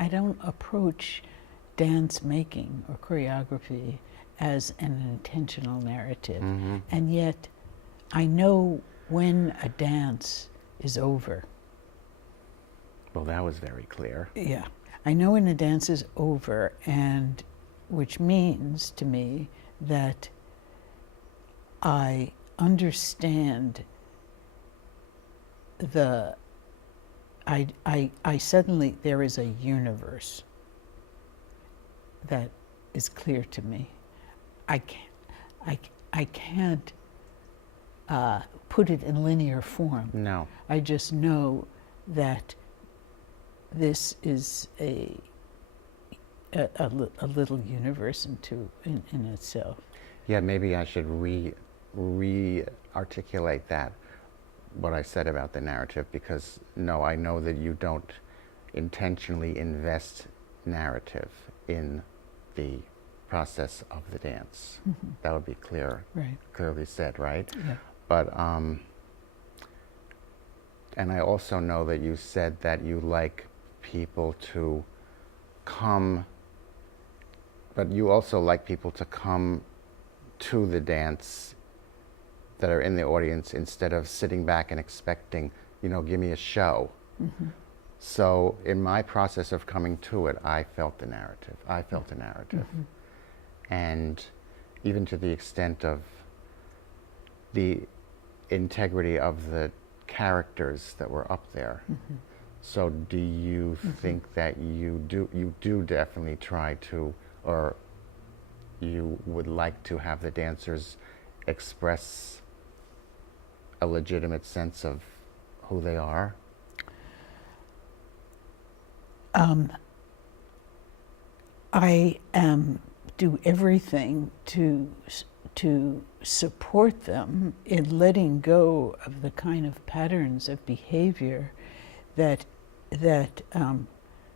I don't approach dance making or choreography as an intentional narrative. Mm-hmm. And yet I know when a dance is over. Well, that was very clear. Yeah. I know when a dance is over, and which means to me that I understand I suddenly, there is a universe that is clear to me. I can't put it in linear form. No. I just know that this is a little universe in itself. Yeah, maybe I should re-articulate that, what I said about the narrative, because no, I know that you don't intentionally invest narrative in the process of the dance. Mm-hmm. That would be clear, Right. clearly said, right? Yeah. But, and I also know that you said that you like people to come, but you also like people to come to the dance that are in the audience instead of sitting back and expecting, give me a show. Mm-hmm. So in my process of coming to it, I felt the narrative. Mm-hmm. And even to the extent of the integrity of the characters that were up there. Mm-hmm. So do you Mm-hmm. think that you do definitely try to, or you would like to have the dancers express a legitimate sense of who they are? I do everything to support them in letting go of the kind of patterns of behavior that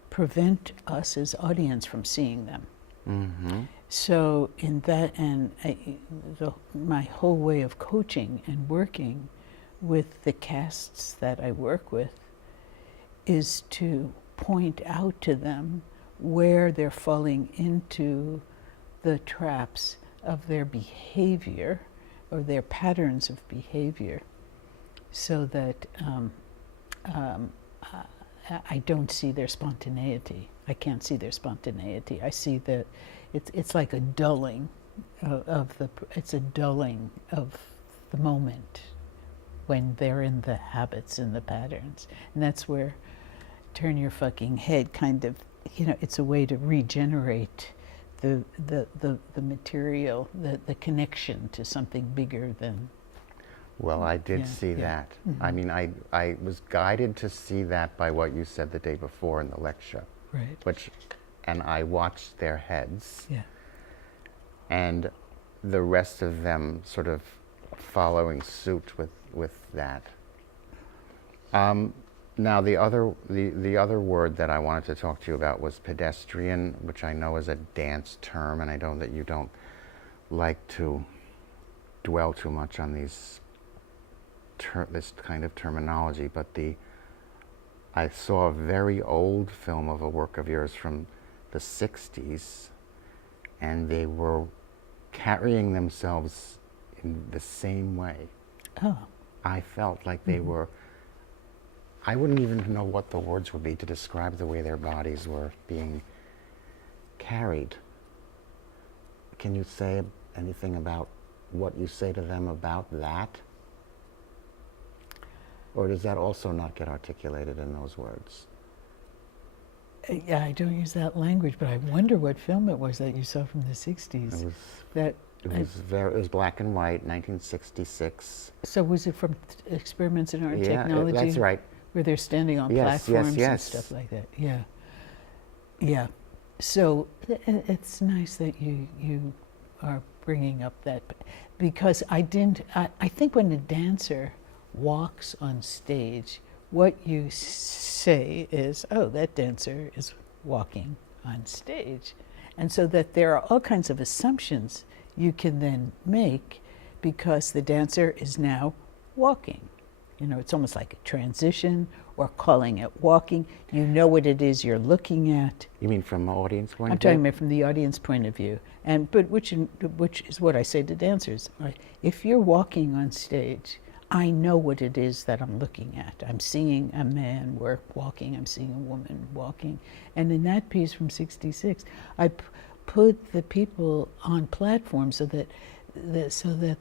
prevent us as audience from seeing them. Mm-hmm. So in that, and my whole way of coaching and working with the casts that I work with is to point out to them where they're falling into the traps of their behavior or their patterns of behavior, so that I don't see their spontaneity. I can't see their spontaneity. I see that it's like a dulling it's a dulling of the moment when they're in the habits and the patterns. And that's where turn your fucking head kind of, it's a way to regenerate the material, the connection to something bigger than. Well, I did see that. Mm-hmm. I mean, I was guided to see that by what you said the day before in the lecture. Right. And I watched their heads. Yeah. And the rest of them sort of following suit with that. Now the other word that I wanted to talk to you about was pedestrian, which I know is a dance term, and I know that you don't like to dwell too much on this kind of terminology, but I saw a very old film of a work of yours from the 60s, and they were carrying themselves in the same way. Oh. I felt like they were, I wouldn't even know what the words would be to describe the way their bodies were being carried. Can you say anything about what you say to them about that? Or does that also not get articulated in those words? Yeah, I don't use that language, but I wonder what film it was that you saw from the 60s. It was black and white, 1966. So was it from Experiments in Art and Yeah, Technology? that's right. Where they're standing on Yes, platforms yes. and stuff like that. Yeah. Yeah. So it's nice that you are bringing up that, because I think when a dancer walks on stage, what you say is, oh, that dancer is walking on stage. And so that there are all kinds of assumptions you can then make because the dancer is now walking. It's almost like a transition or calling it walking. You know what it is you're looking at. You mean from an audience point I'm of view? talking about from the audience point of view, but which is what I say to dancers. Right? If you're walking on stage, I know what it is that I'm looking at. I'm seeing a man walking. I'm seeing a woman walking. And in that piece from '66, I put the people on platforms so that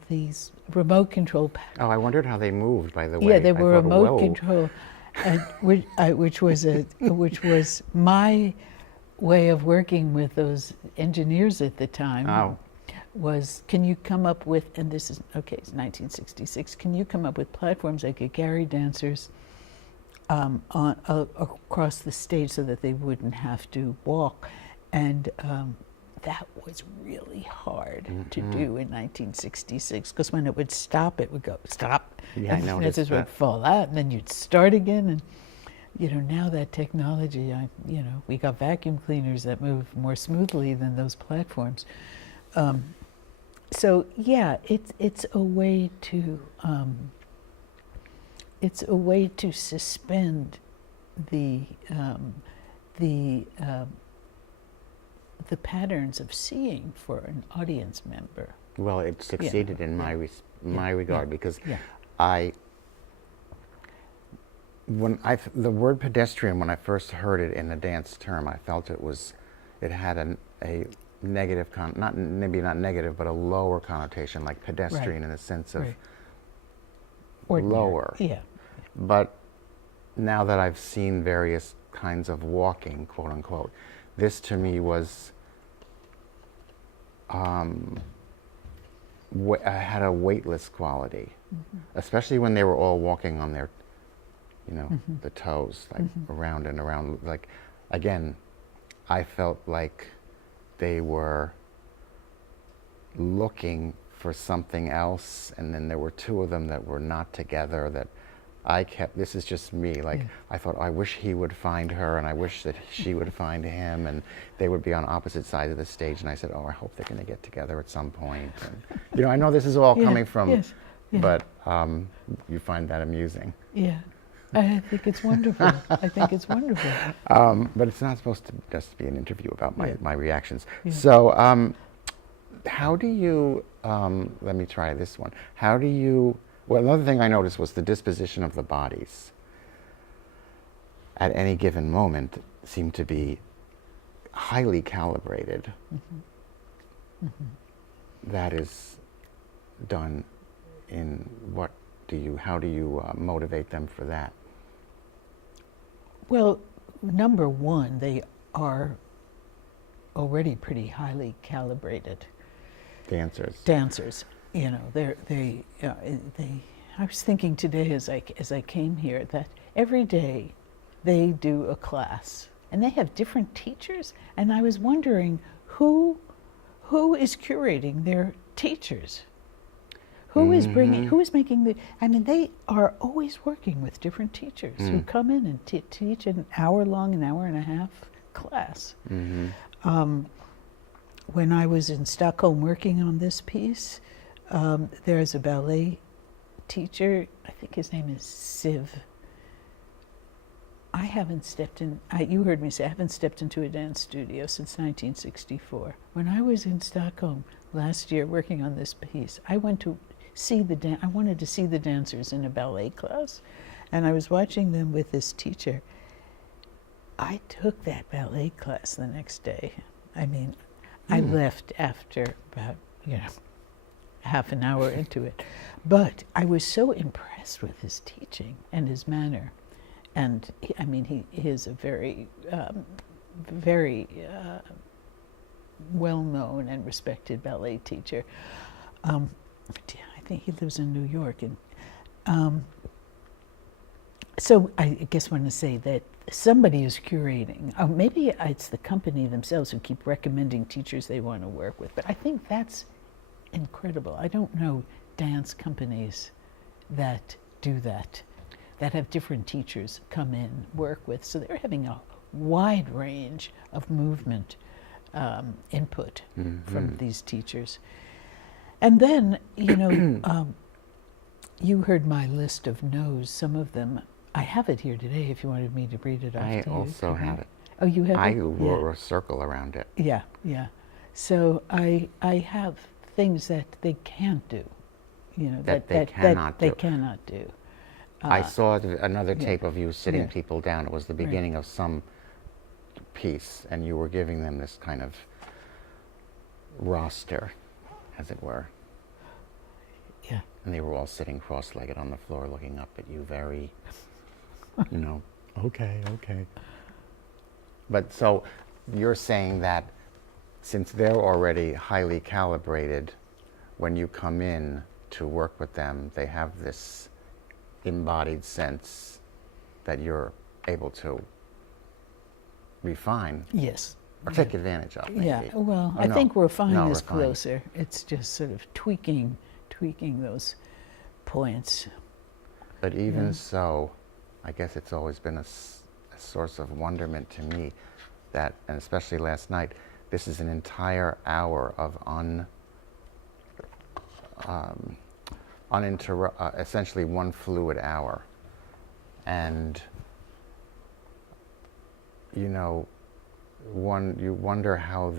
these remote control. Oh, I wondered how they moved. By the way, Yeah, they were I thought, remote whoa. control, and which was my way of working with those engineers at the time. Oh. Was, can you come up with, and this is, okay, it's 1966, can you come up with platforms that could carry dancers across the stage so that they wouldn't have to walk? And that was really hard to do in 1966, because when it would stop, it would go, stop. Yeah, I and noticed dancers that. would fall out, and then you'd start again. And now that technology, we got vacuum cleaners that move more smoothly than those platforms. So yeah, it's a way to suspend the patterns of seeing for an audience member. Well, it succeeded in my regard because Yeah. the word pedestrian, when I first heard it in a dance term, I felt it had a negative, not negative, but a lower connotation, like pedestrian Right. in the sense of Right. Ordinary. lower. Yeah. But now that I've seen various kinds of walking, quote unquote, this to me was had a weightless quality, especially when they were all walking on their, the toes, like around and around. Like, again, I felt like they were looking for something else, and then there were two of them that were not together that I kept, this is just me, like, I thought, I wish he would find her, and I wish that she would find him, and they would be on opposite sides of the stage, and I said, oh, I hope they're going to get together at some point. And, I know this is all coming from, Yes. Yeah. but you find that amusing. Yeah. I think it's wonderful. I think it's wonderful. But it's not supposed to just be an interview about my reactions. Yeah. So how do you, let me try this one. How do you, well, another thing I noticed was the disposition of the bodies at any given moment seemed to be highly calibrated. That is done in how do you motivate them for that? Well, number one, they are already pretty highly calibrated dancers. I was thinking today as I came here that every day they do a class and they have different teachers, and I was wondering who is curating their teachers. Who is making they are always working with different teachers who come in and teach an hour-long, an hour and a half class. When I was in Stockholm working on this piece, there's a ballet teacher, I think his name is Siv. I haven't stepped in, you heard me say, I haven't stepped into a dance studio since 1964. When I was in Stockholm last year working on this piece, I went to I wanted to see the dancers in a ballet class, and I was watching them with this teacher. I took that ballet class the next day. I mean, I left after about, half an hour into it. But I was so impressed with his teaching and his manner. And he is a very, very well-known and respected ballet teacher. I think he lives in New York. And so I guess I want to say that somebody is curating. Maybe it's the company themselves who keep recommending teachers they want to work with. But I think that's incredible. I don't know dance companies that do that have different teachers come in, work with. So they're having a wide range of movement input from these teachers. And then, you heard my list of no's. Some of them I have it here today if you wanted me to read it off I to you. also have it. Oh, you have I it? wrote a circle around it. Yeah, yeah. So I have things that they can't do, you know, That they cannot they do. cannot do. I saw another yeah, tape of you sitting yeah. people down. It was the beginning of some piece, and you were giving them this kind of roster, as it were. Yeah. And they were all sitting cross-legged on the floor looking up at you very, you know, okay. But so you're saying that since they're already highly calibrated, when you come in to work with them, they have this embodied sense that you're able to refine Yes. or take advantage of, maybe. Yeah. Well, Or I no. think refine No, is refine. closer. It's just sort of tweaking those points. But even Yeah. so, I guess it's always been a source of wonderment to me that, and especially last night, this is an entire hour of essentially one fluid hour. And, you know, you wonder how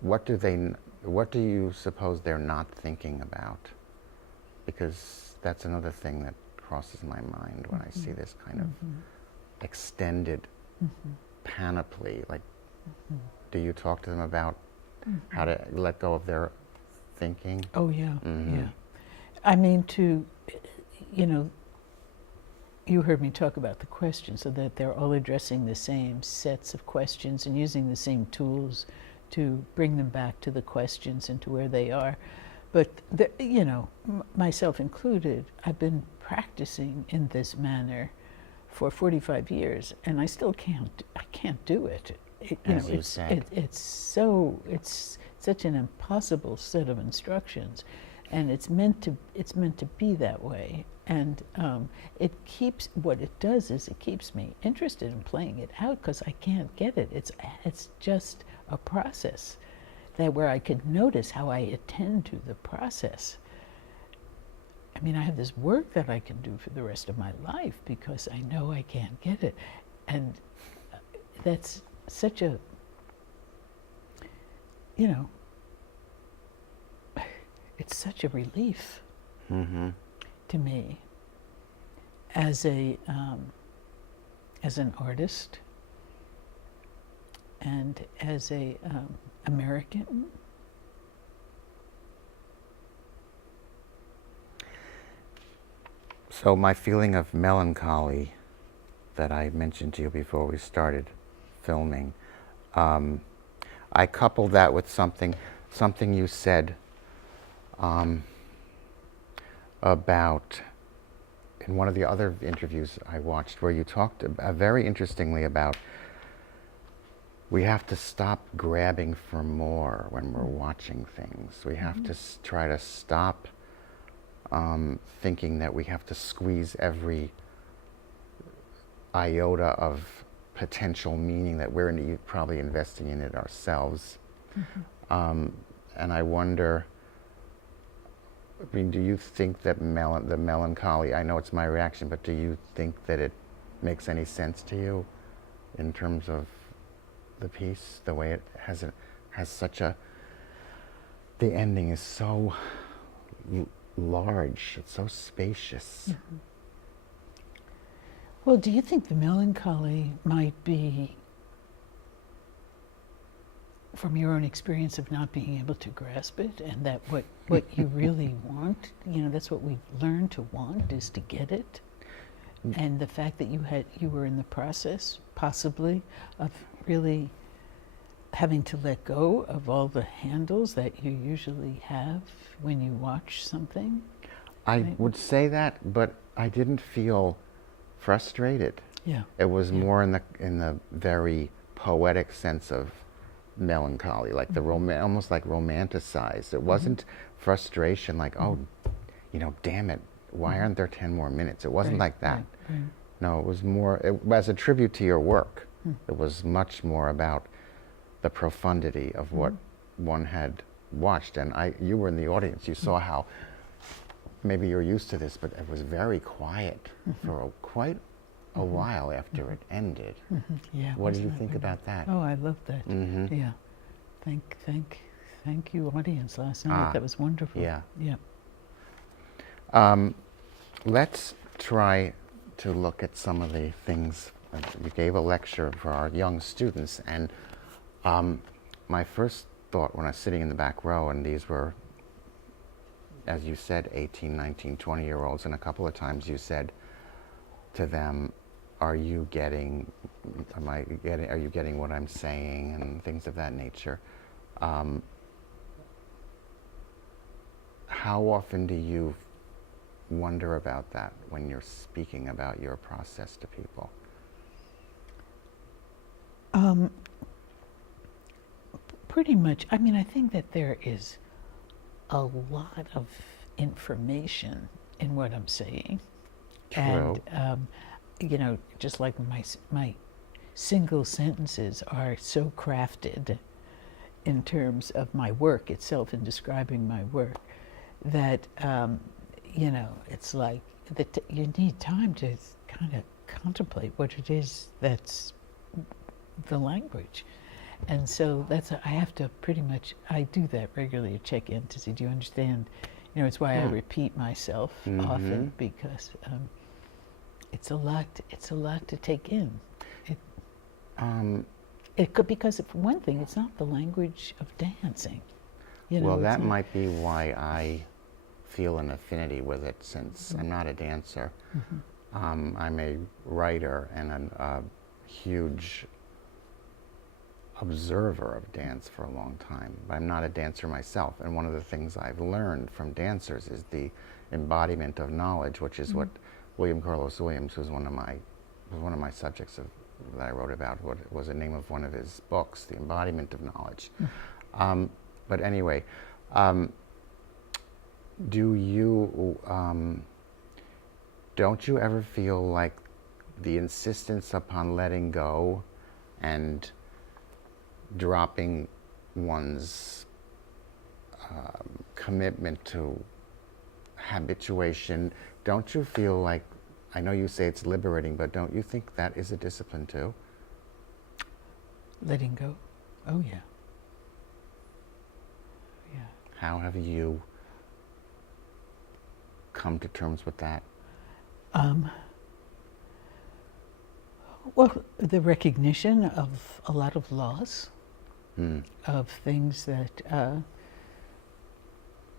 what do you suppose they're not thinking about? Because that's another thing that crosses my mind when I see this kind of extended panoply. Like, do you talk to them about how to let go of their thinking? Oh, yeah, Mhm. yeah. I mean, you know, you heard me talk about the questions, so that they're all addressing the same sets of questions and using the same tools to bring them back to the questions and to where they are. But, you know, myself included, I've been practicing in this manner for 45 years, and I still can't do it. As you said. It's such an impossible set of instructions, and it's meant to be that way. And what it does is it keeps me interested in playing it out, because I can't get it. It's just a process where I could notice how I attend to the process. I mean, I have this work that I can do for the rest of my life because I know I can't get it. And that's such a, you know, it's such a relief to me as an artist and as a American. So my feeling of melancholy that I mentioned to you before we started filming, I coupled that with something you said about, in one of the other interviews I watched, where you talked very interestingly about we have to stop grabbing for more when we're watching things. We have to try to stop thinking that we have to squeeze every iota of potential meaning that we're probably investing in it ourselves. And I wonder, I mean, do you think that the melancholy, I know it's my reaction, but do you think that it makes any sense to you in terms of the piece, the way it has such a, the ending is so large, it's so spacious. Well, do you think the melancholy might be from your own experience of not being able to grasp it, and that what you really want, you know, that's what we've learned to want, is to get it? And the fact that you were in the process, possibly, of really having to let go of all the handles that you usually have when you watch something? I would say that, but I didn't feel frustrated. Yeah. It was more in the very poetic sense of melancholy, like the almost like romanticized. It wasn't frustration like, oh, you know, damn it, why aren't there 10 more minutes? It wasn't like that. Right. No, it was more, as a tribute to your work, it was much more about the profundity of what one had watched. And you were in the audience, you saw how maybe you're used to this, but it was very quiet for quite a while after it ended. Yeah. What do wasn't you that think wonderful? about that? Oh, I love that. Yeah. Thank you, audience, last night. That was wonderful. Yeah. Yeah. Let's try to look at some of the things. You gave a lecture for our young students, and my first thought when I was sitting in the back row, and these were, as you said, 18, 19, 20-year-olds, and a couple of times you said to them, are you getting what I'm saying, and things of that nature. How often do you wonder about that when you're speaking about your process to people? Pretty much. I mean, I think that there is a lot of information in what I'm saying. True. And, just like my single sentences are so crafted in terms of my work itself in describing my work that, it's like that you need time to kind of contemplate what it is that's the language. And so I have to I do that regularly, check in to see, do you understand? It's why I repeat myself often, because it's a lot to take in. It could, because for one thing, it's not the language of dancing. Well, that might be why I feel an affinity with it, since I'm not a dancer. I'm a writer and a huge observer of dance for a long time, but I'm not a dancer myself. And one of the things I've learned from dancers is the embodiment of knowledge, which is what William Carlos Williams, who's one of my subjects that I wrote about, what was the name of one of his books, The Embodiment of Knowledge. But anyway, don't you ever feel like the insistence upon letting go and dropping one's commitment to habituation, don't you feel like, I know you say it's liberating, but don't you think that is a discipline too? Letting go? Oh, yeah. Yeah. How have you come to terms with that? Well, the recognition of a lot of loss, of things that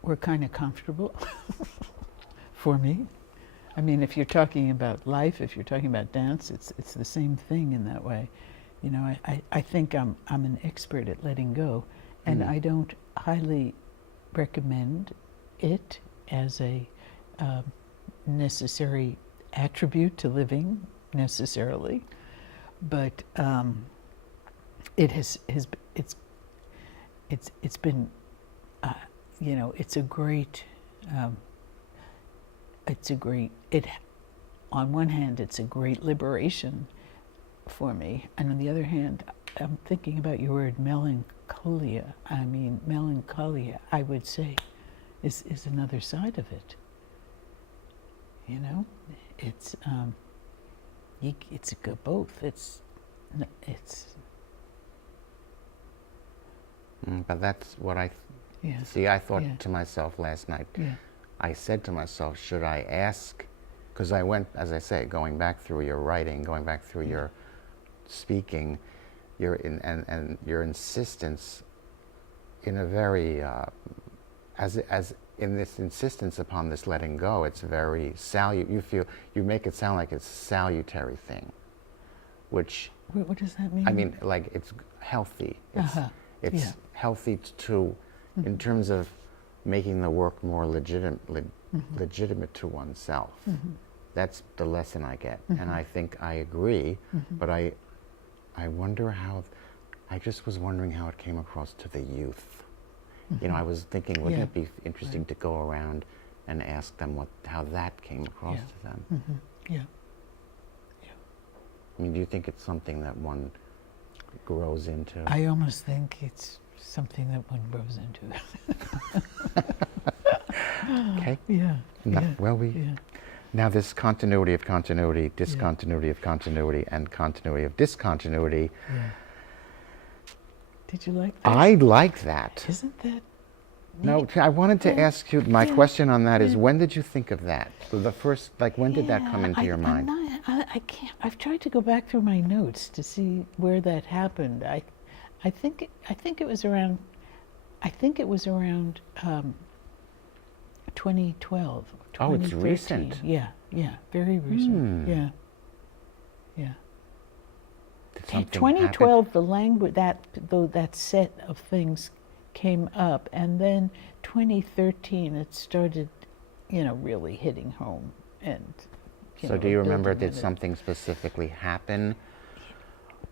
were kind of comfortable for me. I mean, if you're talking about life, if you're talking about dance, it's the same thing in that way. I think I'm an expert at letting go, and I don't highly recommend it as a necessary attribute to living necessarily, but it's been on one hand it's a great liberation for me, and on the other hand I'm thinking about your word melancholia. I mean, melancholia, I would say, is another side of it. It's both. But that's what I Yes. see. I thought Yeah. to myself last night, Yeah. I said to myself, should I ask? Because I went, as I say, going back through your writing, going back through your speaking, and your insistence in a very, as in this insistence upon this letting go, it's very you make it sound like it's a salutary thing, which, What does that mean? I mean, like, it's healthy. It's healthy to, in terms of making the work more legitimate to oneself. That's the lesson I get, and I think I agree. But I wonder how. I just was wondering how it came across to the youth. I was thinking, wouldn't it be interesting to go around and ask them how that came across to them? Yeah. I mean, do you think it's something that one grows into? I almost think it's something that one grows into. Okay. Yeah. No, Yeah. well, Yeah. now this continuity of continuity, discontinuity of continuity, and continuity of discontinuity. Yeah. Did you like this? I like that. Isn't that No, neat? I wanted to Yeah. ask you, my Yeah. question on that is, Yeah. when did you think of that? So the first, like, when did that come Yeah, into your mind? I can't. I've tried to go back through my notes to see where that happened. I think it was around. I think it was around 2012, Oh, it's 2013. recent. Yeah, yeah, very recent. Hmm. Yeah, yeah. Did something 2012, the language that set of things came up, and then 2013 it started, really hitting home and. So do you remember, building did on it. something specifically happen?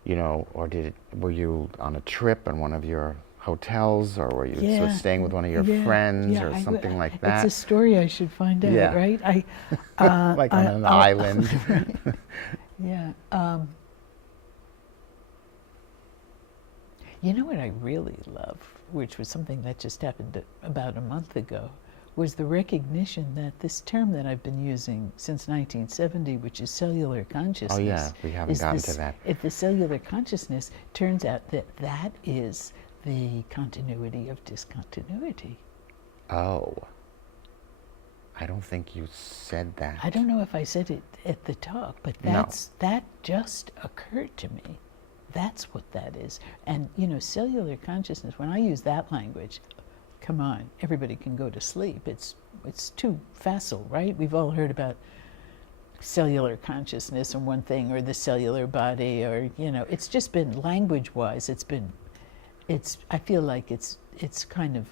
Or were you on a trip in one of your hotels, or were you sort of Yeah, staying with one of your yeah, friends, yeah, or something like that? It's a story I should find out, Yeah. right? Like on an island. Yeah. You know what I really love, which was something that just happened about a month ago, was the recognition that this term that I've been using since 1970, which is cellular consciousness. Oh yeah, we haven't gotten to that. If the cellular consciousness turns out that is the continuity of discontinuity. Oh. I don't think you said that. I don't know if I said it at the talk, but No. that just occurred to me. That's what that is. And cellular consciousness, when I use that language, come on, everybody can go to sleep. It's too facile, right? We've all heard about cellular consciousness and one thing, or the cellular body, or it's just been language-wise. I feel like it's kind of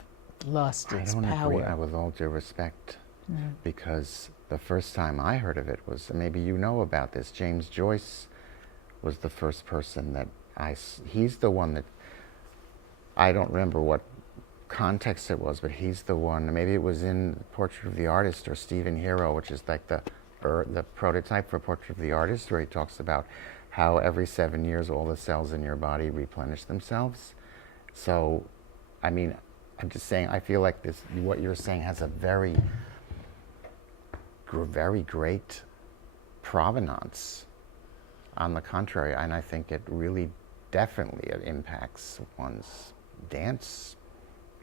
lost its I don't power. agree, with all due respect, No. because the first time I heard of it was, maybe you know about this, James Joyce was the first person that he's the one that, I don't remember what context it was, but he's the one, maybe it was in Portrait of the Artist or Stephen Hero, which is like the prototype for Portrait of the Artist, where he talks about how every 7 years all the cells in your body replenish themselves. So, I mean, I'm just saying, I feel like what you're saying has a very, very great provenance. On the contrary, and I think it really definitely impacts one's dance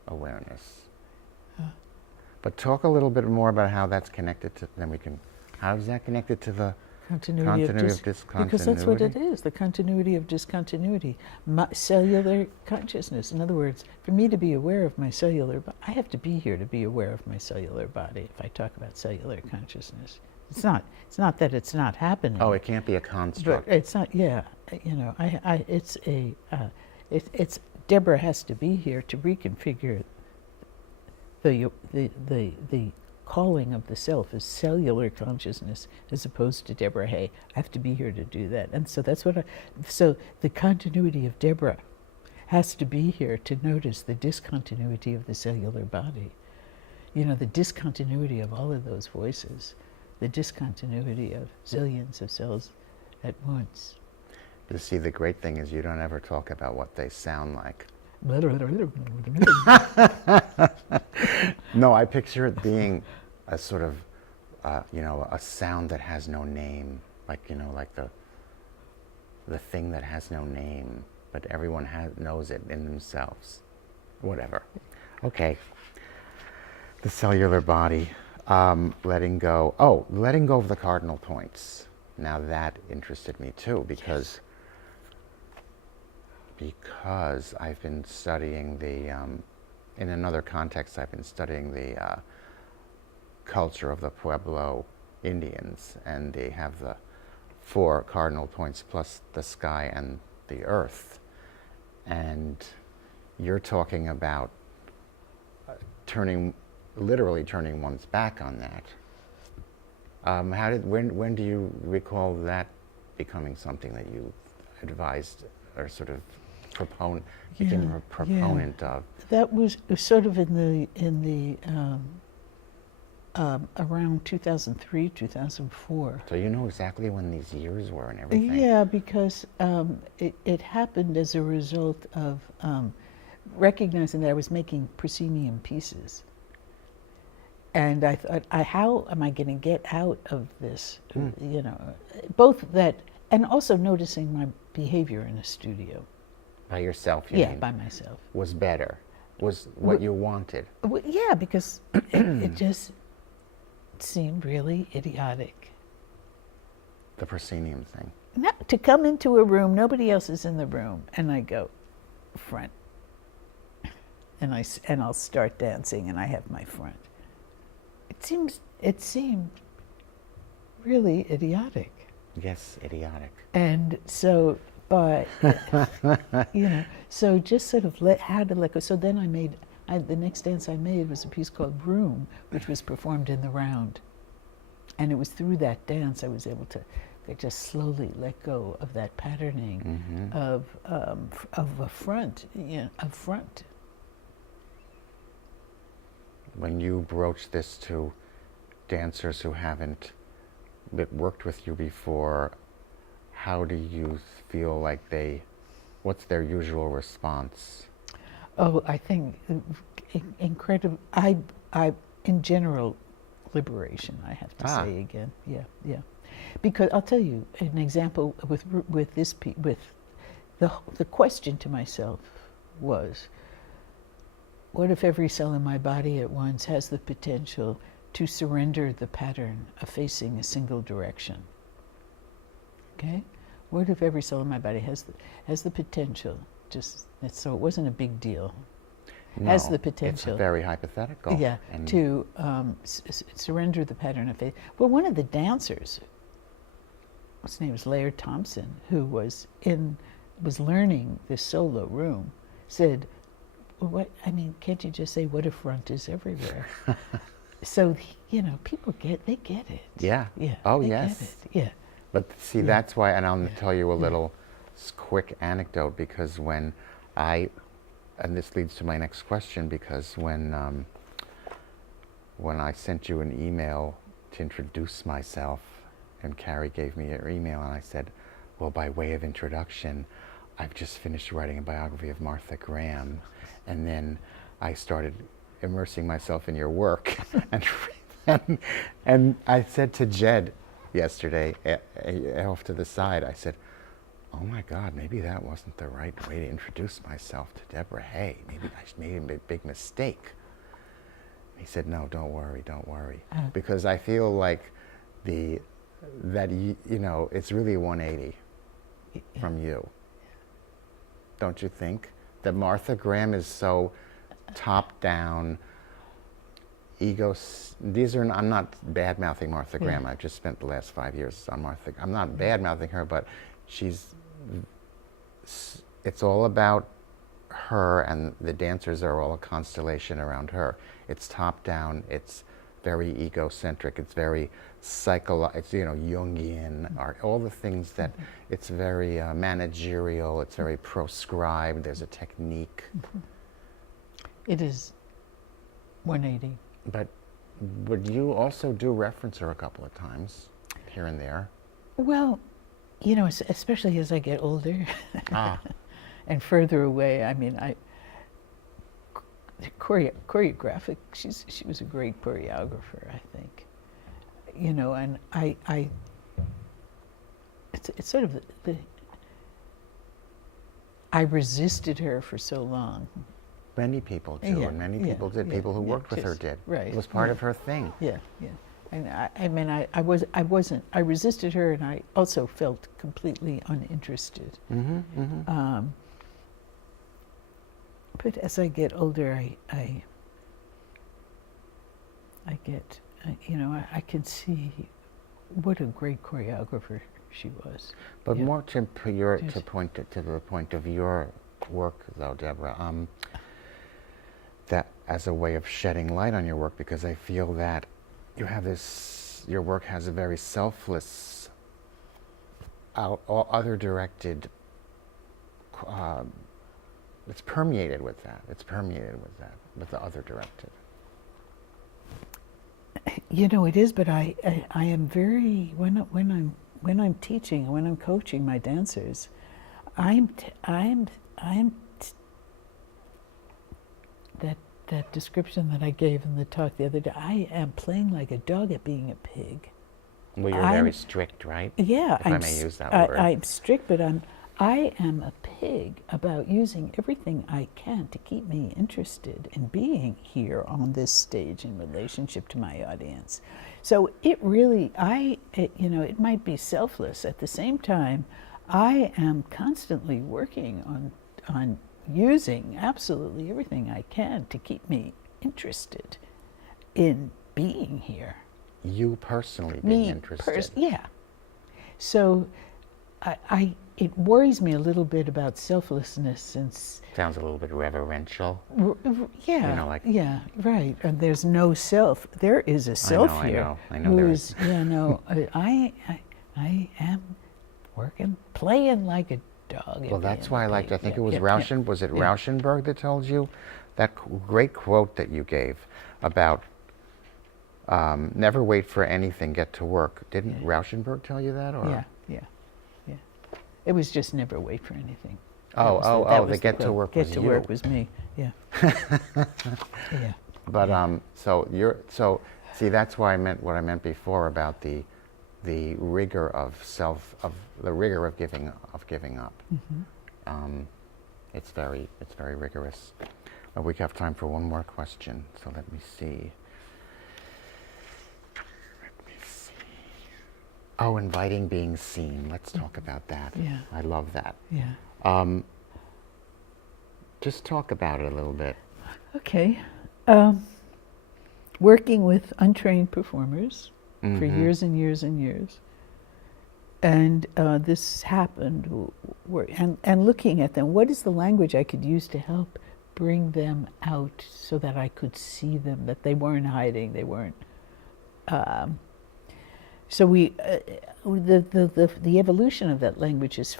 awareness. But talk a little bit more about how that's connected to, how is that connected to the Continuity of discontinuity? Because that's what it is, the continuity of discontinuity. Cellular consciousness. In other words, for me to be aware of my cellular body, I have to be here to be aware of my cellular body if I talk about cellular consciousness. It's not that it's not happening. Oh, it can't be a construct. But it's not, yeah. It's Deborah has to be here to reconfigure the calling of the self as cellular consciousness as opposed to Deborah Hay. I have to be here to do that. And so that's so the continuity of Deborah has to be here to notice the discontinuity of the cellular body. The discontinuity of all of those voices, the discontinuity of zillions of cells at once. You see, the great thing is you don't ever talk about what they sound like. No, I picture it being a sort of, a sound that has no name, like the thing that has no name, but everyone knows it in themselves. Whatever. Okay. The cellular body, letting go. Oh, letting go of the cardinal points. Now that interested me too, because I've been studying in another context, I've been studying the culture of the Pueblo Indians, and they have the 4 cardinal points plus the sky and the earth. And you're talking about literally turning one's back on that. When do you recall that becoming something that you advised or sort of became a proponent of? That was sort of in the around 2003, 2004. So you know exactly when these years were and everything. Yeah, because it happened as a result of recognizing that I was making proscenium pieces. And I thought, how am I going to get out of this? You know, both that and also noticing my behavior in a studio. By yourself, you Yeah, mean? by myself. Was better. Was what you wanted. Yeah, because it just seemed really idiotic. The proscenium thing. No, to come into a room, nobody else is in the room, and I go front, and I'll start dancing, and I have my front. It seemed really idiotic. Yes, idiotic. And so, but you know, so just sort of had to let go. So then the next dance I made was a piece called Room, which was performed in the round, and it was through that dance I was able to just slowly let go of that patterning of a front, you know, a front. When you broach this to dancers who haven't worked with you before, how do you feel like what's their usual response? Oh, I think incredible. In general, liberation. I have to say again. Yeah. Because I'll tell you an example with the question to myself was, what if every cell in my body at once has the potential to surrender the pattern of facing a single direction? Okay? What if every cell in my body has the potential, so it wasn't a big deal, No, has the potential. It's very hypothetical. Yeah, to surrender the pattern of faith. Well, one of the dancers, his name was Laird Thompson, who was learning this solo room, said, well, what, I mean, can't you just say what a front is everywhere? So, you know, people get it. Yeah. Yeah. Oh, they yes. Get it. Yeah. But see, that's why, and I'll tell you a little quick anecdote, because and this leads to my next question, because when I sent you an email to introduce myself, and Carrie gave me your email, and I said, well, by way of introduction, I've just finished writing a biography of Martha Graham, and then I started immersing myself in your work, and I said to Jed yesterday, off to the side, I said, oh my God, maybe that wasn't the right way to introduce myself to Deborah Hay. Maybe I made a big mistake. He said, no, don't worry. Because I feel like that you know, it's really 180 from you. Don't you think? That Martha Graham is so top down, I'm not bad-mouthing Martha Graham. I've just spent the last 5 years on Martha. I'm not bad-mouthing her, but it's all about her, and the dancers are all a constellation around her. It's top down, it's very egocentric, it's very it's, you know, Jungian, all the things that, it's very managerial, it's very proscribed, there's a technique. It is 180. But would you also do reference her a couple of times, here and there? Well, you know, especially as I get older and further away. I mean, choreographic. She was a great choreographer, I think. You know, and it's sort of I resisted her for so long. Many people do, and many people did. People who worked with her did. Right. It was part of her thing. Yeah. And I mean, I resisted her, and I also felt completely uninterested. But as I get older, I get, you know, I can see what a great choreographer she was. But more to the point of your work, though, Deborah, that as a way of shedding light on your work, because I feel that you have your work has a very selfless, other-directed, it's permeated with that. With the other-directed. You know, it is, but I am very, when I'm teaching, when I'm coaching my dancers, that description that I gave in the talk the other day. I am playing like a dog at being a pig. Well, you're very strict, right? Yeah, If I may use that word. I'm strict, but I am a pig about using everything I can to keep me interested in being here on this stage in relationship to my audience. So it really, it might be selfless. At the same time, I am constantly working on using absolutely everything I can to keep me interested in being here. You personally being interested. Yeah. So it worries me a little bit about selflessness, since Sounds a little bit reverential. yeah, You know, like, yeah, right. And there's no self. There is a self here. I know there is. I am playing like a dog. Well, that's why I liked, I think it was was it yeah. Rauschenberg that told you that great quote that you gave about never wait for anything, get to work. Didn't Rauschenberg tell you that? Or? Yeah. It was just never wait for anything. The get to work was Get to you. work was me. Yeah. Yeah. But see, that's why I meant what I meant before about the rigor of the rigor of giving up. Mm-hmm. It's very rigorous. We have time for one more question, so let me see. Oh, inviting being seen. Let's talk about that. Yeah. I love that. Yeah. Just talk about it a little bit. Okay. Working with untrained performers for years and years and years. And this happened, and looking at them, what is the language I could use to help bring them out so that I could see them, that they weren't hiding, they weren't. So the evolution of that language is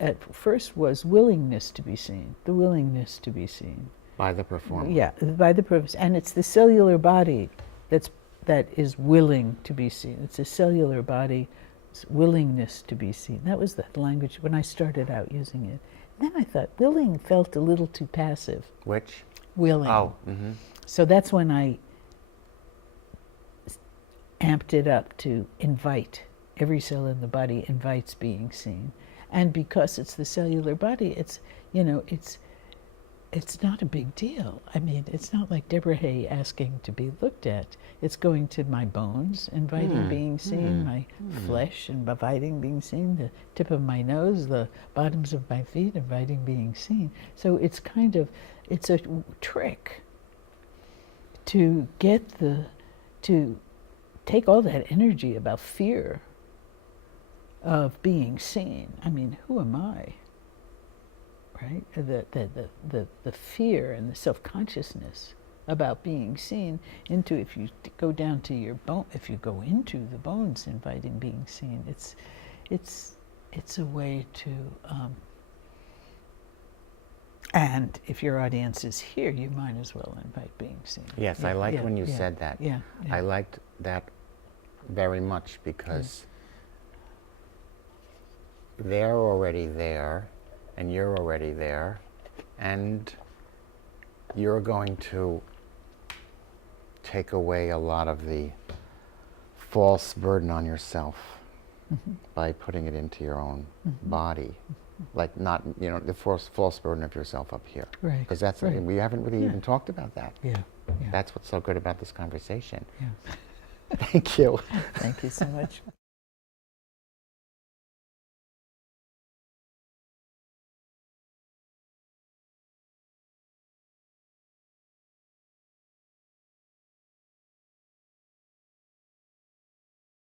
at first was willingness to be seen, the willingness to be seen. By the performer. Yeah, by the purpose. And it's the cellular body that is willing to be seen. It's a cellular body's willingness to be seen. That was the language when I started out using it. And then I thought willing felt a little too passive. Which? Willing. Oh. So that's when I amped it up to invite. Every cell in the body invites being seen. And because it's the cellular body, it's not a big deal. I mean, it's not like Deborah Hay asking to be looked at. It's going to my bones, inviting being seen, my flesh, inviting being seen, the tip of my nose, the bottoms of my feet, inviting being seen. So it's it's a trick to to take all that energy about fear of being seen. I mean, who am I? Right? The fear and the self-consciousness about being seen into, if you go down to your bone, if you go into the bones inviting being seen, it's a way to, and if your audience is here, you might as well invite being seen. Yes, I liked when you said that. Yeah. I liked that very much because they're already there, and you're already there, and you're going to take away a lot of the false burden on yourself by putting it into your own body. Like not, the false burden of yourself up here. Right. Because that's, we haven't really even talked about that. Yeah. That's what's so good about this conversation. Yeah. Thank you. Thank you so much.